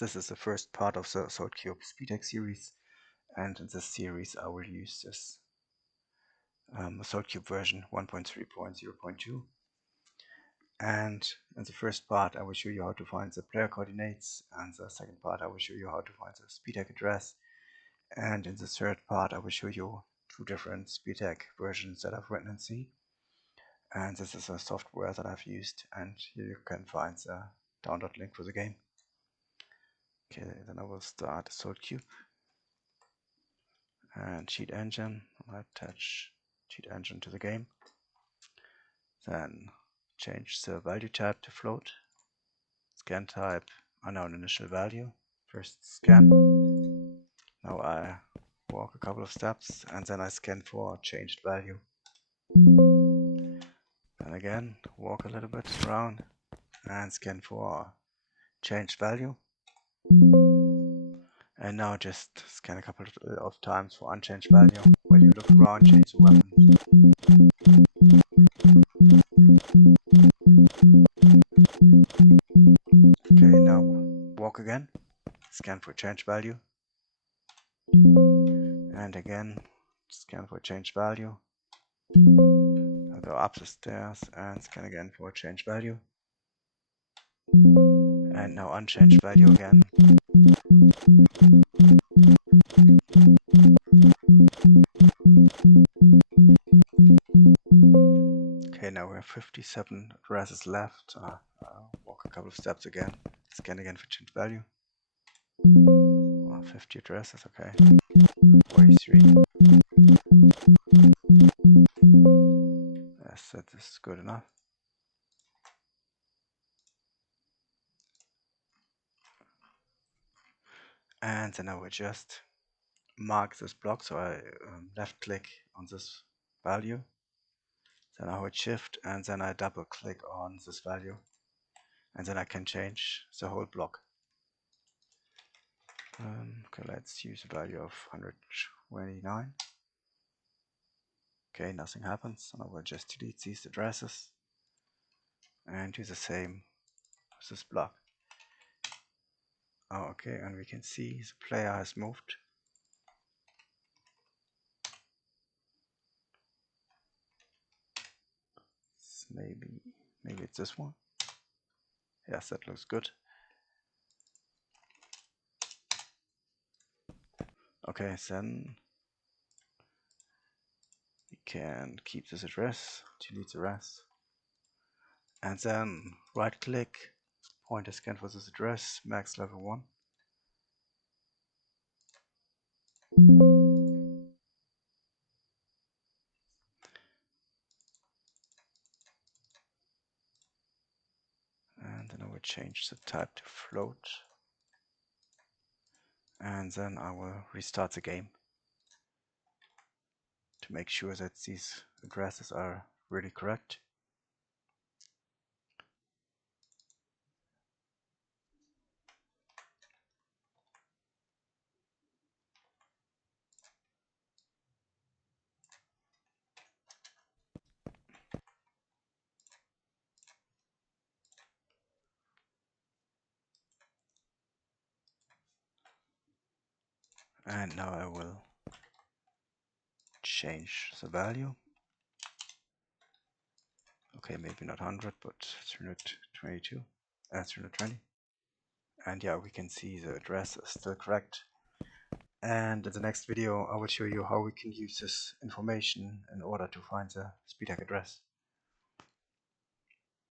This is the first part of the Cube Speedhack series, and in this series I will use this Cube version 1.3.0.2. And in the first part I will show you how to find the player coordinates, and the second part I will show you how to find the Speedhack address, and in the third part I will show you two different Speedhack versions that I've written in C. And this is a software that I've used, and here you can find the download link for the game. Okay, then I will start Cube and Cheat Engine. I'll attach Cheat Engine to the game. Then change the value type to float. Scan type unknown initial value. First scan. Now I walk a couple of steps and then I scan for changed value. Then again walk a little bit around and scan for changed value. And now just scan a couple of times for unchanged value. While you look around, change the weapon. Okay, now walk again, scan for changed value. And again, scan for changed value. I'll go up the stairs and scan again for changed value. And now unchanged value again. Okay, now we have 57 addresses left. Walk a couple of steps again, scan again for changed value. 50 addresses, okay. 43. Yes, that is good enough. And then I will just mark this block, so I left click on this value, then I would shift and then I double click on this value, and then I can change the whole block. Okay, let's use a value of 129. Okay, nothing happens, and I will just delete these addresses and do the same with this block. Oh, okay, and we can see the player has moved. Maybe it's this one. Yes, that looks good. Okay, then we can keep this address, delete the rest, and then right click, pointer scan for this address, max level 1. And then I will change the type to float. And then I will restart the game to make sure that these addresses are really correct. And now I will change the value. Okay, maybe not 100, but 322, 320. And yeah, we can see the address is still correct. And in the next video, I will show you how we can use this information in order to find the Speedhack address.